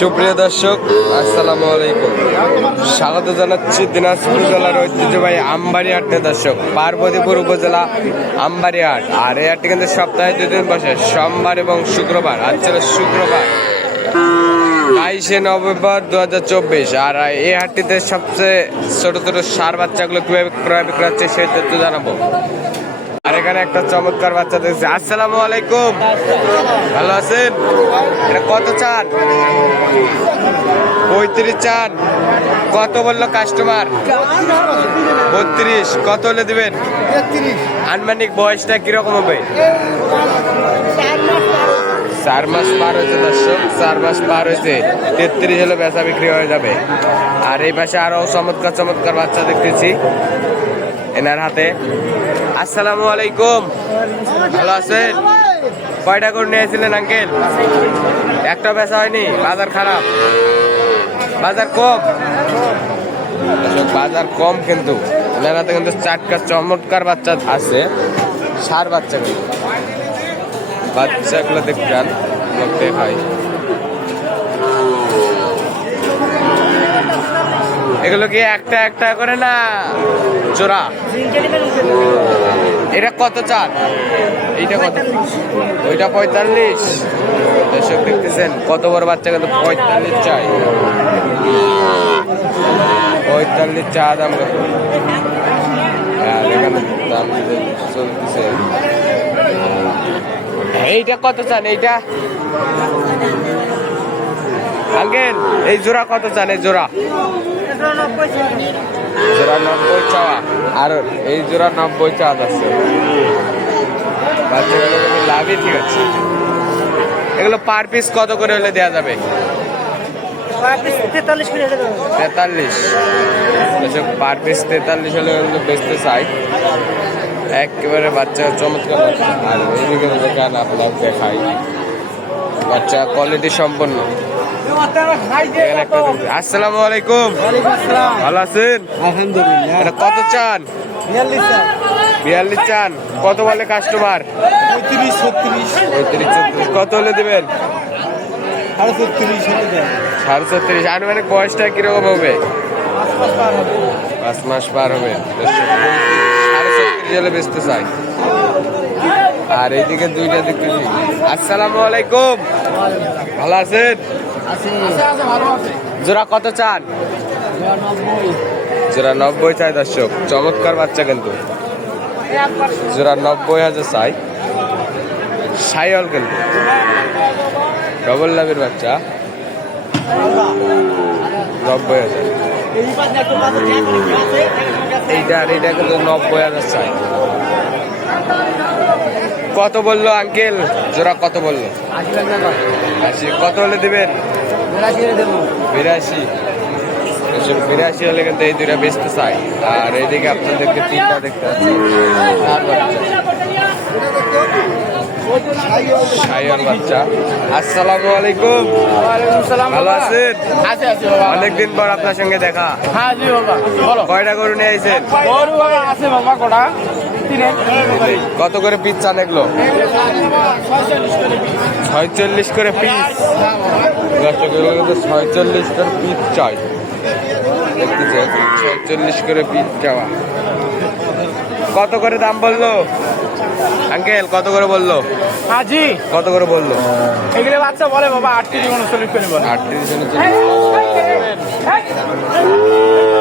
সুপ্রিয় দর্শক, আসসালামু আলাইকুম। স্বাগত জানাচ্ছি দিনাজপুর জেলার ঐতিহ্যবাহী আমবাড়ি হাটে। দর্শক, পার্বতীপুর উপজেলা আমবাড়ি হাট। আর এই হাটটি কিন্তু সপ্তাহে দুদিন বসে, সোমবার এবং শুক্রবার। আজ ছিল শুক্রবার, 22শে নভেম্বর 2024। আর এই হাটটিতে সবচেয়ে ছোট ছোট ষাঁড় বাচ্চাগুলো কিভাবে ক্রয় বিক্রয় হচ্ছে সেই তথ্য জানাবো। আর এখানে একটা চমৎকার বাচ্চা দেখছি। আসসালামু আলাইকুম, ভালো আছেন? এটা কত চান? 35 চান। কত বললো কাস্টমার? 32। কত হলে দিবেন? আনুমানিক বয়সটা কিরকম হবে? 4 মাস পার হয়েছে দর্শক, 4 মাস পার হয়েছে। 33 হলে বেচা বিক্রি হয়ে যাবে। আর এই পাশে আরো চমৎকার চমৎকার বাচ্চা দেখতেছি এনার হাতে। আসসালামু আলাইকুম, ভালো আছেন? কয়টা করে নিয়েছিলেন আঙ্কেল? একটা বেচা হয়নি? বাজার খারাপ, বাজার কম? বাজার কম, কিন্তু এনার হাতে কিন্তু 4টা চমৎকার বাচ্চা আছে, ষাঁড় বাচ্চা। কিন্তু বাচ্চাগুলো দেখবেন দেখাই। এগুলো কি একটা একটা করে না জোড়া? এটা কত চান? এইটা কত? ওইটা 45। দর্শক দেখতেছেন কত বড় বাচ্চা, কিন্তু 45 চাই। 45 চা দাম কত? এখানে দাম চলতেছে। এইটা কত চান? এইটা আঙ্কেল এই জোড়া কত চান? এই জোড়া 90 চাওয়া। আর এই জোড়া 90 চা যাচ্ছে। বাচ্চাগুলো লাভই, ঠিক আছে। এগুলো পার পিস কত করে হলে দেওয়া যাবে? 43। পার পিস 43 হলে বেচতে চাই। একেবারে বাচ্চা চমৎকার। আর এইদিকে দেখান, আপনার দেখাই বাচ্চা কোয়ালিটি সম্পন্ন। আসসালামু আলাইকুম, ভালো আছেন? আলহামদুলিল্লাহ। এটা কত চান? 42 চান। কত বলে কাস্টমার? 35। কত হলে দিবেন? 36.5। আনুমানিক বয়সটা কিরকম হবে? 5 মাস পার হবে। 36 হলে বেচতে চাই। আর এইদিকে দুইটা দেখতেছি। আসসালামু আলাইকুম, ভালো আছেন? জোড়া কত চান? জোড়া 90 চাই। দর্শক, চমৎকার বাচ্চা, কিন্তু জোড়া 90,000 চাই। সাইওয়াল, কিন্তু ডবল লাভের বাচ্চা। 90,000। এইটা আর এইটা কিন্তু 90,000 চাই। কত বললো আঙ্কেল? জোড়া কত বললো? 80। কত হলে দিবেন? 82। 82 হলে কিন্তু এই দুইটা বেচতে চাই। আর এইদিকে আপনাদেরকে 3টা দেখতে পাচ্ছি সাইওয়াল বাচ্চা। আসসালামু আলাইকুম, ভালো আছেন? অনেকদিন পর আপনার সঙ্গে দেখা। কয়টা গরু নিয়ে আইছেন? কত করে পিস চান এগুলো? 46 করে পিস। 46 করে পিস চাই। 46 করে পিস চাওয়া। কত করে দাম বললো আঙ্কেল? কত করে বললো? হাজি কত করে বললো? এগুলো বাচ্চা বলে বাবা 38 করে বলে। 38।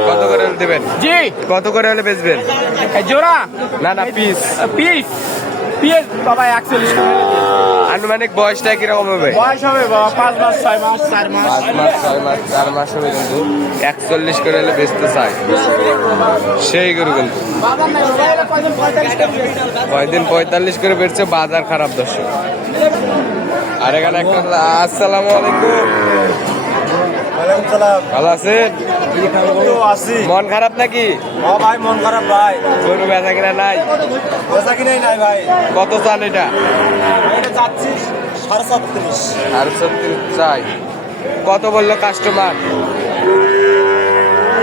কত করে দেবেন? জি। কত করে হলে বেচবেন? জোড়া না পিস। পিস পিস বাবা 41 করে। আনুমানিক বয়সটা কিরকম হবে? বয়স হবে বাবা 5 মাস 6 মাস 4 মাস 5 মাস 6 মাস 4 মাস হবে। কিন্তু 41 করে হলে বেচতে চাই। সেই গরু কিন্তু কয়দিন 45 করে বেচছে। বাজার খারাপ দর্শক। আর এখানে একটা। আসসালামু আলাইকুম, ভালো আছেন? মন খারাপ নাকি? ভাই মন খারাপ ভাই। গরু বেচা কিনা নাই? বেচা কিনাই নাই ভাই। কত চান এটা? যাচ্ছি 37.5। 37 চাই। কত বললো কাস্টমার?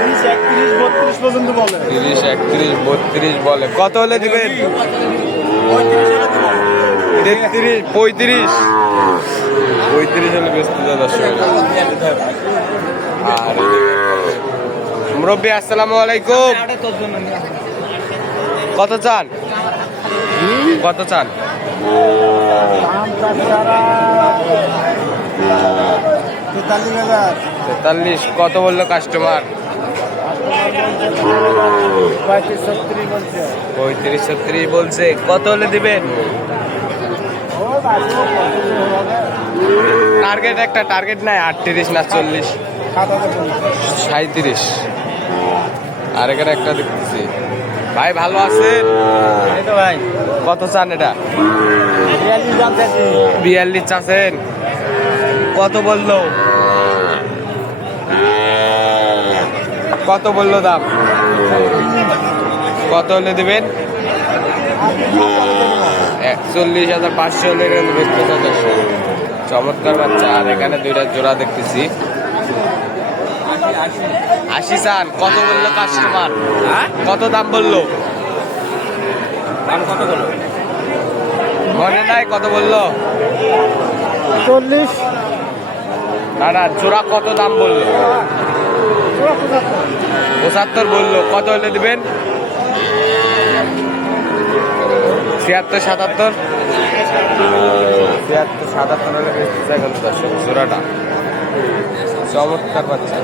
31 32 পর্যন্ত বলে। 30 31 32 বলে। কত হলে দিবেন? 35। 33 35। 35 হলে বেচতে যায় দর্শক। আর মুরব্বী আসসালামু আলাইকুম, কত চান? কত চান? 43। কত বললো কাস্টমার? 35-36 বলছে। কত হলে দিবেন? টার্গেট একটা টার্গেট নাই? 38 না 40? 37। আর এখানে একটা দেখতেছি। ভাই ভালো আছেন? ভাই কত চান এটা? 42 চাচ্ছেন। কত বললো? কত বললো দাম? কত হলে দিবেন? 41,500 হলে বেচতে চাচ্ছে। চমৎকার বাচ্চা। আর এখানে দুইটা জোড়া দেখতেছি। 80 চান। কত বললো কাস্টমার? কত দাম বললো? কত বলো? মনে নাই কত বললো? 40। না না, জোড়া কত দাম বললো? 75 বললো। কত হলে দিবেন? 76-77? 76-77 হলে বেচতে চাই কিন্তু দর্শক জোড়াটা। চমৎকার বাচ্চা।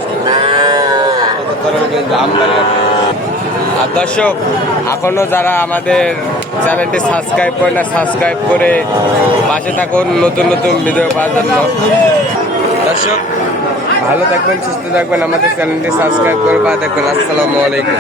77 হলে বেচবো। আর দর্শক এখনো যারা আমাদের চ্যানেলটি সাবস্ক্রাইব করে না, সাবস্ক্রাইব করে পাশে থাকুন নতুন নতুন ভিডিও পাওয়ার জন্য। দর্শক ভালো থাকবেন, সুস্থ থাকবেন, আমাদের চ্যানেলটি সাবস্ক্রাইব করে পাশে থাকবেন। আসসালামু আলাইকুম।